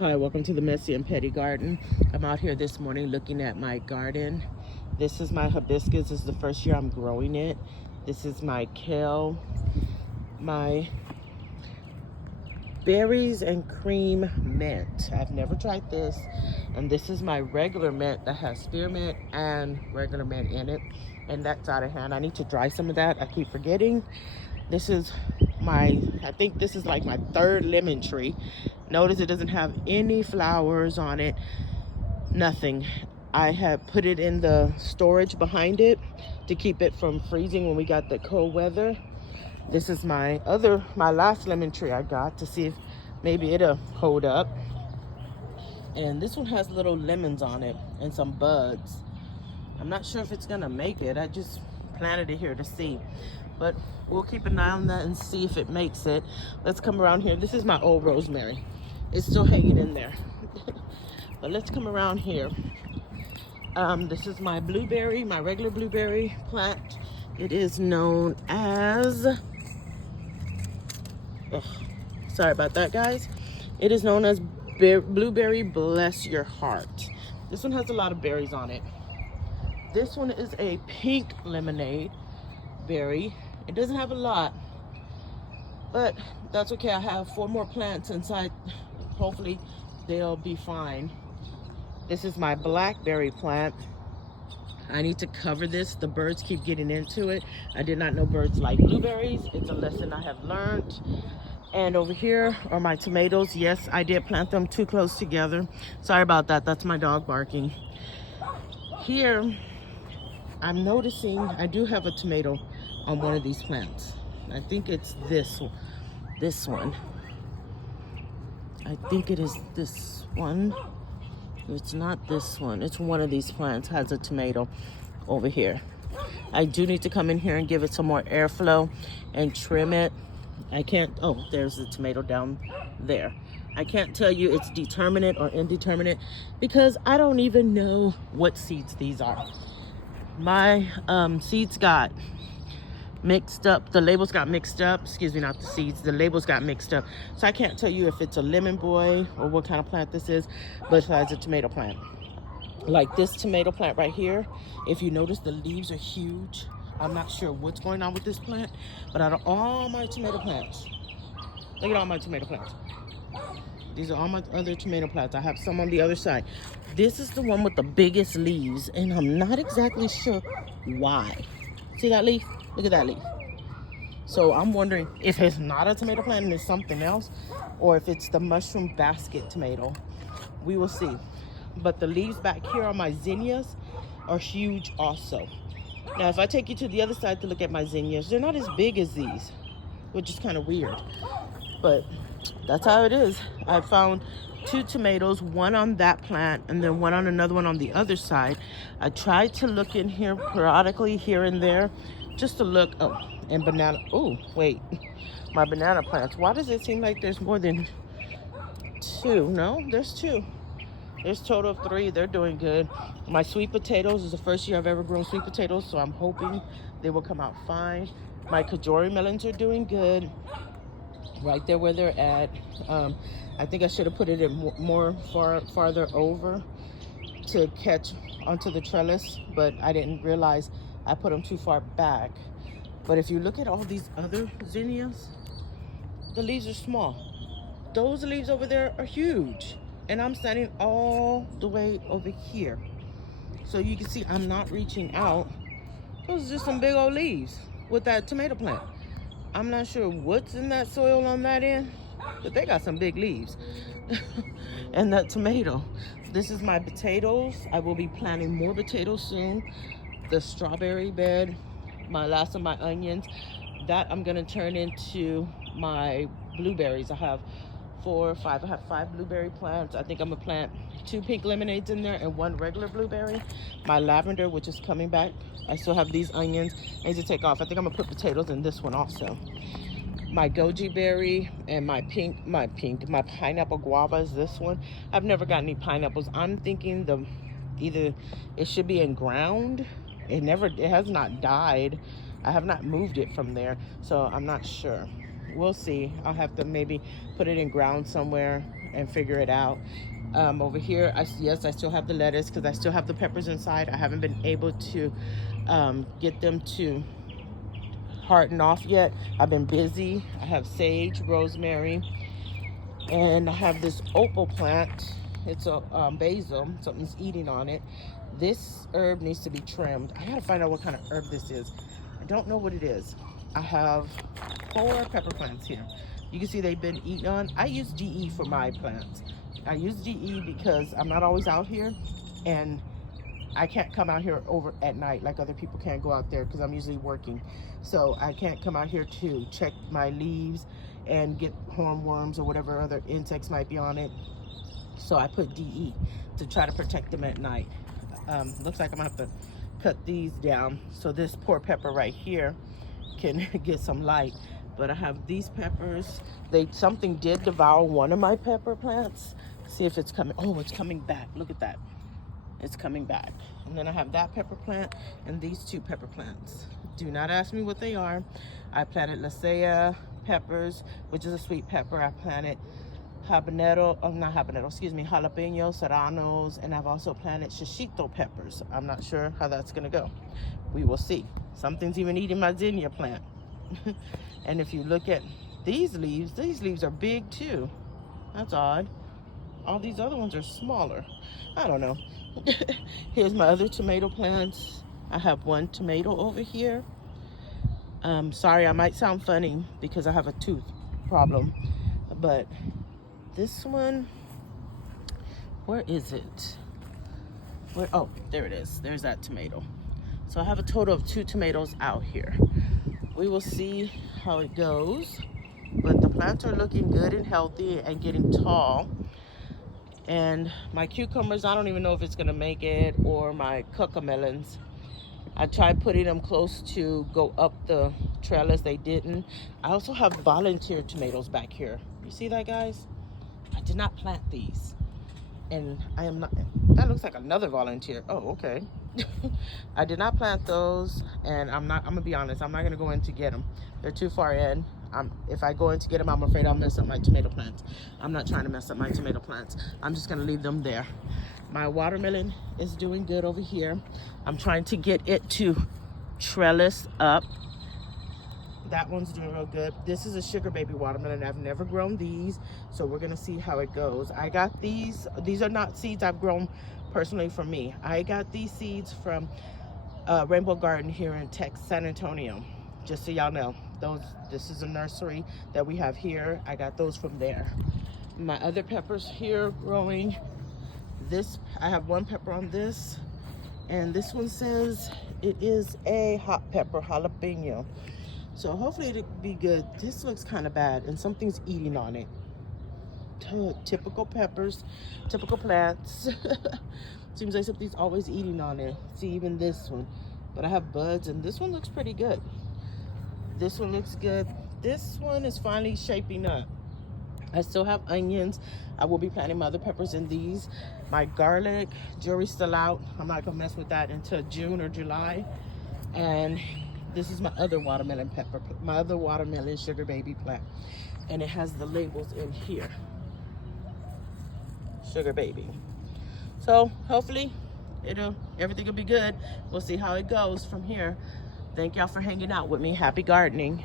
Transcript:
Hi, welcome to the Messy and Petty Garden. I'm out here this morning looking at my garden. This is my hibiscus. This is the first year I'm growing it. This is my kale, my berries and cream mint. I've never tried this. And this is my regular mint that has spearmint and regular mint in it. And that's out of hand. I need to dry some of that. I keep forgetting. This is I think this is like my third lemon tree. Notice it doesn't have any flowers on it, nothing. I had put it in the storage behind it to keep it from freezing when we got the cold weather. This is my last lemon tree I got to see if maybe it'll hold up. And this one has little lemons on it and some buds. I'm not sure if it's gonna make it. I just planted it here to see. But we'll keep an eye on that and see if it makes it. Let's come around here. This is my old rosemary. It's still hanging in there. But let's come around here. This is my blueberry, my regular blueberry plant. It is known as, sorry about that, guys. It is known as blueberry bless your heart. This one has a lot of berries on it. This one is a pink lemonade berry. It doesn't have a lot, but that's okay. I have 4 more plants inside. Hopefully they'll be fine. This is my blackberry plant. I need to cover this. The birds keep getting into it. I did not know birds like blueberries. It's a lesson I have learned. And over here are my tomatoes. Yes, I did plant them too close together. Sorry about that. That's my dog barking. Here, I'm noticing I do have a tomato on one of these plants. I think it's this one. I think it is this one. It's not this one. It's one of these plants has a tomato over here. I do need to come in here and give it some more airflow and trim it. I can't, oh, there's the tomato down there. I can't tell you it's determinate or indeterminate because I don't even know what seeds these are. My seeds got mixed up. The labels got mixed up. Excuse me, not the seeds. The labels got mixed up. So I can't tell you if it's a lemon boy or what kind of plant this is, besides a tomato plant. Like this tomato plant right here, if you notice the leaves are huge. I'm not sure what's going on with this plant, but out of all my tomato plants, look at all my tomato plants. These are all my other tomato plants. I have some on the other side. This is the one with the biggest leaves, and I'm not exactly sure why. See that leaf? Look at that leaf. So I'm wondering if it's not a tomato plant and it's something else, or if it's the mushroom basket tomato. We will see. But the leaves back here on my zinnias are huge also. Now, if I take you to the other side to look at my zinnias, they're not as big as these, which is kind of weird. But that's how it is. I found 2 tomatoes, one on that plant and then one on another one on the other side. I tried to look in here periodically here and there just to look. Oh, and banana. Oh, wait. My banana plants. Why does it seem like there's more than 2? No, there's 2. There's a total of 3. They're doing good. My sweet potatoes is the first year I've ever grown sweet potatoes, so I'm hoping they will come out fine. My Kajori melons are doing good. Right there where they're at. I think I should have put it in farther over to catch onto the trellis, but I didn't realize I put them too far back. But if you look at all these other zinnias, the leaves are small. Those leaves over there are huge, and I'm standing all the way over here, so you can see I'm not reaching out. Those are just some big old leaves with that tomato plant. I'm not sure what's in that soil on that end, but they got some big leaves. And that tomato. This is my potatoes. I will be planting more potatoes soon. The strawberry bed, my last of my onions, that I'm gonna turn into my blueberries. I have 4 or 5. I have 5 blueberry plants. I think I'm gonna plant 2 pink lemonades in there and 1 regular blueberry. My lavender, which is coming back. I still have these onions. I need to take off. I think I'm gonna put potatoes in this one also. My goji berry and my pineapple guava is this one. I've never got any pineapples. I'm thinking either it should be in ground. It has not died. I have not moved it from there, so I'm not sure. We'll see. I'll have to maybe put it in ground somewhere and figure it out. Over here, yes, I still have the lettuce because I still have the peppers inside. I haven't been able to get them to harden off yet. I've been busy. I have sage, rosemary, and I have this opal plant. It's a basil. Something's eating on it. This herb needs to be trimmed. I gotta find out what kind of herb this is. I don't know what it is. I have 4 pepper plants here. You can see they've been eaten on. I use GE for my plants. I use GE because I'm not always out here, and I can't come out here over at night like other people can't go out there because I'm usually working. So I can't come out here to check my leaves and get hornworms or whatever other insects might be on it. So I put DE to try to protect them at night. Looks like I'm gonna have to cut these down so this poor pepper right here can get some light. But I have these peppers. Something did devour one of my pepper plants. See if it's coming. Oh, it's coming back. Look at that. It's coming back. And then I have that pepper plant and these 2 pepper plants. Do not ask me what they are. I planted Lasea peppers, which is a sweet pepper. I planted jalapeno, serranos, and I've also planted shishito peppers. I'm not sure how that's gonna go. We will see. Something's even eating my zinnia plant. And if you look at these leaves are big too. That's odd. All these other ones are smaller. I don't know. Here's my other tomato plants. I have 1 tomato over here. Sorry, I might sound funny because I have a tooth problem, but this one, where is it? Oh, there it is. There's that tomato. So I have a total of 2 tomatoes out here. We will see how it goes, but the plants are looking good and healthy and getting tall. And my cucumbers, I don't even know if it's gonna make it, or my cucamelons. I tried putting them close to go up the trellis, they didn't. I also have volunteer tomatoes back here. You see that, guys? I did not plant these. And I am not, that looks like another volunteer. Oh, okay. I did not plant those, and I'm gonna be honest, I'm not gonna go in to get them. They're too far in. If I go in to get them, I'm afraid I'll mess up my tomato plants. I'm not trying to mess up my tomato plants. I'm just gonna leave them there. My watermelon is doing good over here. I'm trying to get it to trellis up. That one's doing real good. This is a sugar baby watermelon. I've never grown these, so we're gonna see how it goes. I got these are not seeds I've grown personally for me. I got these seeds from Rainbow Garden here in San Antonio, just so y'all know. This is a nursery that we have here. I got those from there. My other peppers here growing. I have 1 pepper on this, and this one says it is a hot pepper, jalapeno. So hopefully it'll be good. This looks kind of bad, and something's eating on it. Typical peppers, typical plants. Seems like something's always eating on it. See, even this one. But I have buds, and this one looks pretty good. This one looks good. This one is finally shaping up. I still have onions. I will be planting my other peppers in these. My garlic jewelry's still out. I'm not gonna mess with that until June or July. And this is my other watermelon pepper, my other watermelon sugar baby plant. And it has the labels in here. Sugar baby. So hopefully everything will be good. We'll see how it goes from here. Thank y'all for hanging out with me. Happy gardening.